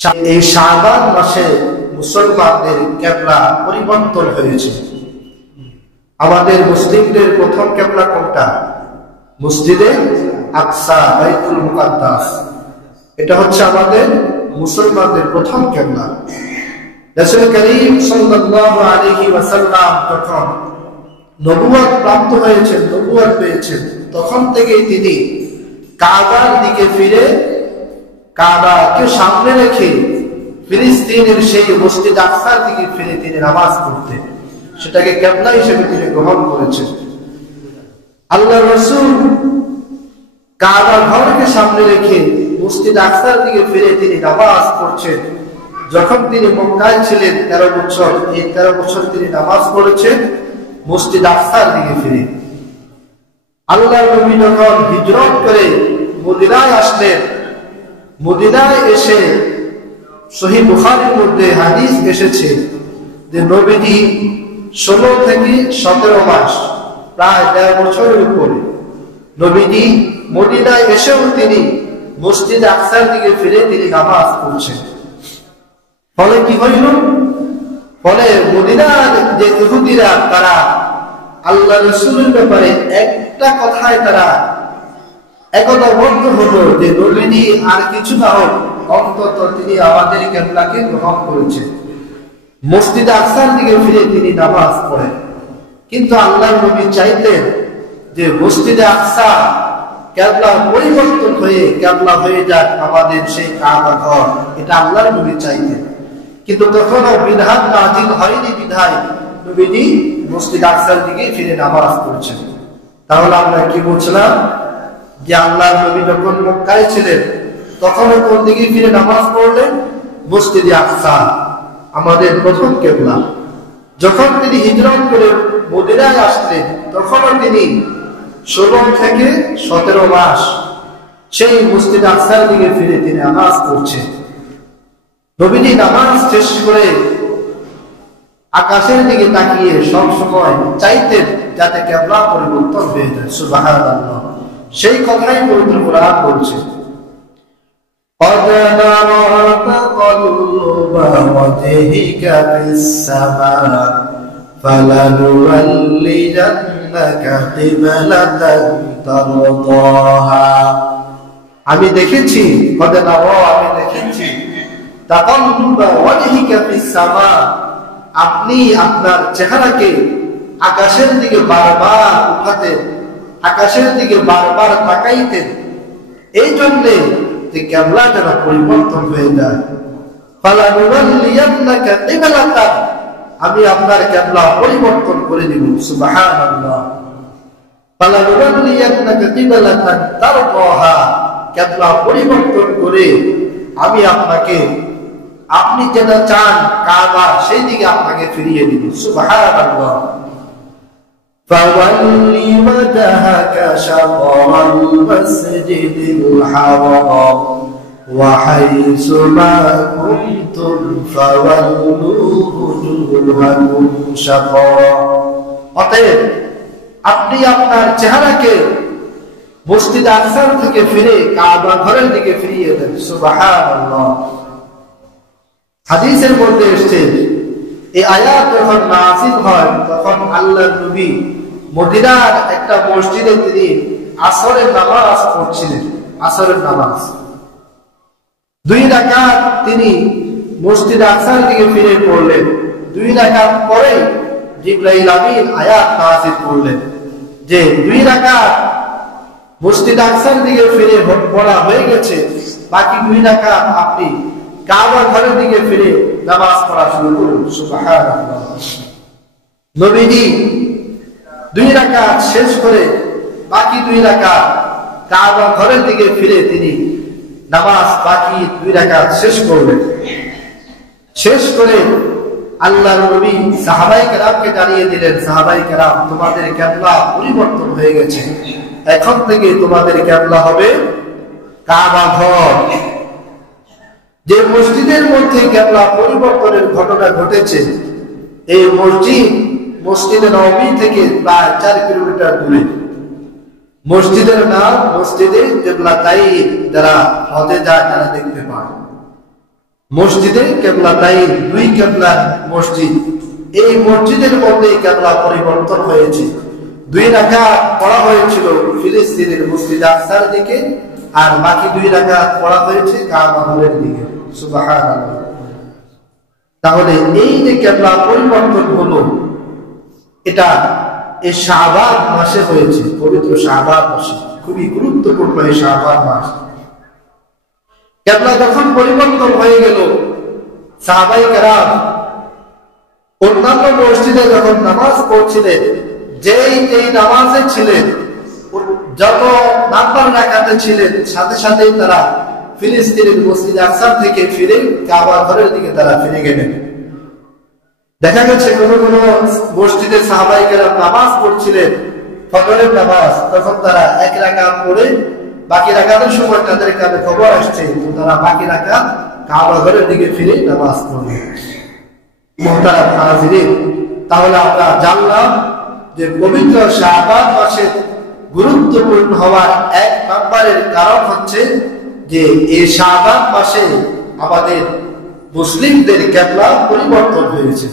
এই শাবান মাসে মুসলমানদের কিবলা পরিবর্তন হয়েছে। আমাদের মুসলিমদের প্রথম কিবলা কোনটা? মসজিদে আকসা, বাইতুল মুকাদ্দাস। এটা হচ্ছে আমাদের মুসলমানদের প্রথম কিবলা। রাসূল করিম সাল্লাল্লাহু আলাইহি ওয়াসাল্লাম যখন নবুয়ত প্রাপ্ত হয়েছেন, নবুয়ত পেয়েছেন, তখন থেকেই তিনি কাবার দিকে ফিরে, কাবাকে সামনে রেখে ফিলিস্তিনের সেই মসজিদ আকসার দিকে ফিরে তিনি নামাজ পড়তেন। সেটাকে কিবলা হিসেবে তিনি গ্রহণ করেছেন। আল্লাহর রাসূল কাবা ঘরকে সামনে রেখে মসজিদ আকসার দিকে ফিরে তিনি নামাজ পড়ছেন। যখন তিনি মক্কায় ছিলেন 13 বছর, এই 13 বছর তিনি নামাজ পড়েছেন মসজিদ আকসার দিকে ফিরে। আল্লাহর নবী যখন হিজরত করে মদিনায় আসলেন, মদিনায় এসে সহিহ বুখারীর মধ্যে হাদিস এসেছে যে নবীজি 16 থেকে 17 মাস, প্রায় 1.5 বছরের উপরে নবীজি মদিনায় এসেও তিনি মসজিদ আকসার দিকে ফিরে তিনি নামাজ পড়ছেন। ফলে কি হইল? ফলে মদিনার যে ইহুদিরা তারা আল্লাহ রাসূলের ব্যাপারে একটা কথায় তারা একতাবদ্ধ হলো যে নবীজি আর কিছু না হোক, অন্তত তিনি আমাদের কিবলাকে গ্রহণ করেছেন, মসজিদ আকসার দিকে ফিরে তিনি নামাজ পড়েন। কিন্তু আল্লাহর নবী চাইতেন যে মসজিদে আকসা কিবলা পরিবর্তন হয়ে কিবলা হয়ে যাক আমাদের সেই কাবা ঘর, এটা আল্লাহর নবী চাইতেন। কিন্তু তখনও বিধান নাযিল হয়নি বিধায় নবীজি মসজিদ আকসার দিকে ফিরে নামাজ পড়ছেন। তাহলে আমরা কি বুঝলাম? যে আল্লাহর নবী যখন মক্কায় ছিলেন তখনও কোন দিকে ফিরে নামাজ পড়লেন? মসজিদে আকসা, আমাদের প্রথম কিবলা। যখন তিনি হিজরত করে মদিনায় আসলেন তখনও তিনি 16 থেকে 17 মাস সেই মসজিদ আকসার দিকে ফিরে তিনি নামাজ পড়ছেন। নবীজি নামাজ শেষ করে আকাশের দিকে তাকিয়ে সব সময় চাইতেন যাতে কিবলা পরিবর্তন হয়ে যায়। সুবহানাল্লাহ, সেই কথাই পবিত্র কোরআন বলছে, قَدْ نَرَى تَقَلُّبَ وَجْهِكَ فِي السَّمَاءِ فَلَنُوَلِّيَنَّكَ قِبْلَةً تَرْضَاهَا। আমি দেখেছি, قَدْ نَرَى, আমি দেখেছি, تَقَلُّبَ وَجْهِكَ فِي السَّمَاءِ, আপনি আপনার চেহারাকে আকাশের দিকে বারবার উঠাতেন, আকাশের দিকে বারবার তাকাইতেন, এই জন্য যে কিবলা যেন পরিবর্তন হয়ে যায়। ফালানুওয়াল্লিয়ান্নাকা কিবলাতান, আমি আপনার কিবলা পরিবর্তন করে দিব। সুবহানাল্লাহ, ফালানুওয়াল্লিয়ান্নাকা কিবলাতান তারদাহা, কিবলা পরিবর্তন করে আমি আপনাকে, আপনি যেটা চান কাবা, সেই দিকে আপনাকে ফিরিয়ে দিব। সুবহানাল্লাহ। فَوَلِّ وَجْهَكَ شَطْرَ الْمَسْجِدِ الْحَرَامِ وَحَيْثُ مَا كُنتُمْ فَوَلُّوا وُجُوهَكُمْ شَطْرَهُ। অতএব আপনি আপনার চেহারাকে মসজিদ আকসার থেকে ফিরে কাবা ঘরের দিকে ফিরিয়ে দেন। সুবহানাল্লাহ। হাদিসের মধ্যে এসেছে এই আয়াত যখন নাযিল হয় তখন আল্লাহর নবী মদিনার একটা মসজিদে তিনি আসরের নামাজ পড়ছিলেন। আসরের নামাজ 2 রাকাত তিনি মসজিদ আকসার দিকে ফিরে পড়লেন। 2 রাকাত পরে জিবরাইল আমিন আয়াত নাযিল করলেন যে 2 রাকাত মসজিদ আকসার দিকে ফিরে পড়া হয়ে গেছে, বাকি 2 রাকাত আপনি কাবা ঘরের দিকে ফিরে নামাজ পড়া শুরু করুন। সুবহানাল্লাহ। নবীজি 2 রাকাত শেষ করে বাকি 2 রাকাত কাবা ঘরের দিকে ফিরে তিনি নামাজ বাকি 2 রাকাত শেষ করলেন। শেষ করে আল্লাহর নবী সাহাবায়ে কেরামকে জানিয়ে দিলেন, সাহাবায়ে কেরাম, তোমাদের কিবলা পরিবর্তন হয়ে গেছে, এখন থেকে তোমাদের কিবলা হবে কাবা ঘর। যে মসজিদের মধ্যে কিবলা পরিবর্তনের ঘটনা ঘটেছে এই মসজিদে নববী থেকে প্রায় 4 কিলোমিটার দূরে। মসজিদের নাম মসজিদে কিবলাতাইন, যারা হজে যায় তারা দেখতে পায়। মসজিদে কেবলাতাইন, দুই কেবলার মসজিদ, এই মসজিদের মধ্যে কেবলা পরিবর্তন হয়েছে। 2 রাকাত পড়া হয়েছিল ফিলিস্তিনের মসজিদ আকসার দিকে, আর বাকি 2 রাকাত পড়া হয়েছে কাবা ঘরের দিকে। সুবহানাল্লাহ। তাহলে এই যে কেবলা পরিবর্তন হলো, এটা এই শাবান মাসে হয়েছে, পবিত্র শাবান মাসে। খুবই গুরুত্বপূর্ণ এই শাবান মাস। কেবলা যখন পরিবর্তন হয়ে গেল, সাহাবায়ে কেরাম অন্যান্য মসজিদে যখন নামাজ পড়ছিলেন, যেই নামাজে ছিলেন, যত নাম্বার রাকাতে ছিলেন, সাথে সাথেই তারা ফিলিস্তিনের মসজিদ আকসা থেকে ফিরে কাবা ঘরের দিকে তারা ফিরে গেলেন। দেখা গেছে কোন কোন মসজিদে সাহাবায়ে কেরাম নামাজ পড়ছিলেন, ফজরের নামাজ, তখন তারা 1 রাকাত পড়ে বাকি রাকাতের সময় তাদের কাছে খবর আসছে, তারা বাকি রাকাত কাবা ঘরের দিকে ফিরে নামাজ পড়বে। মুহতারাম হাজিরিন, তাহলে আমরা জানলাম যে পবিত্র শাবান মাসের গুরুত্বপূর্ণ হওয়ার 1 নম্বরের কারণ হচ্ছে যে এই শাবান মাসে আমাদের মুসলিমদের কিবলা পরিবর্তন হয়েছে।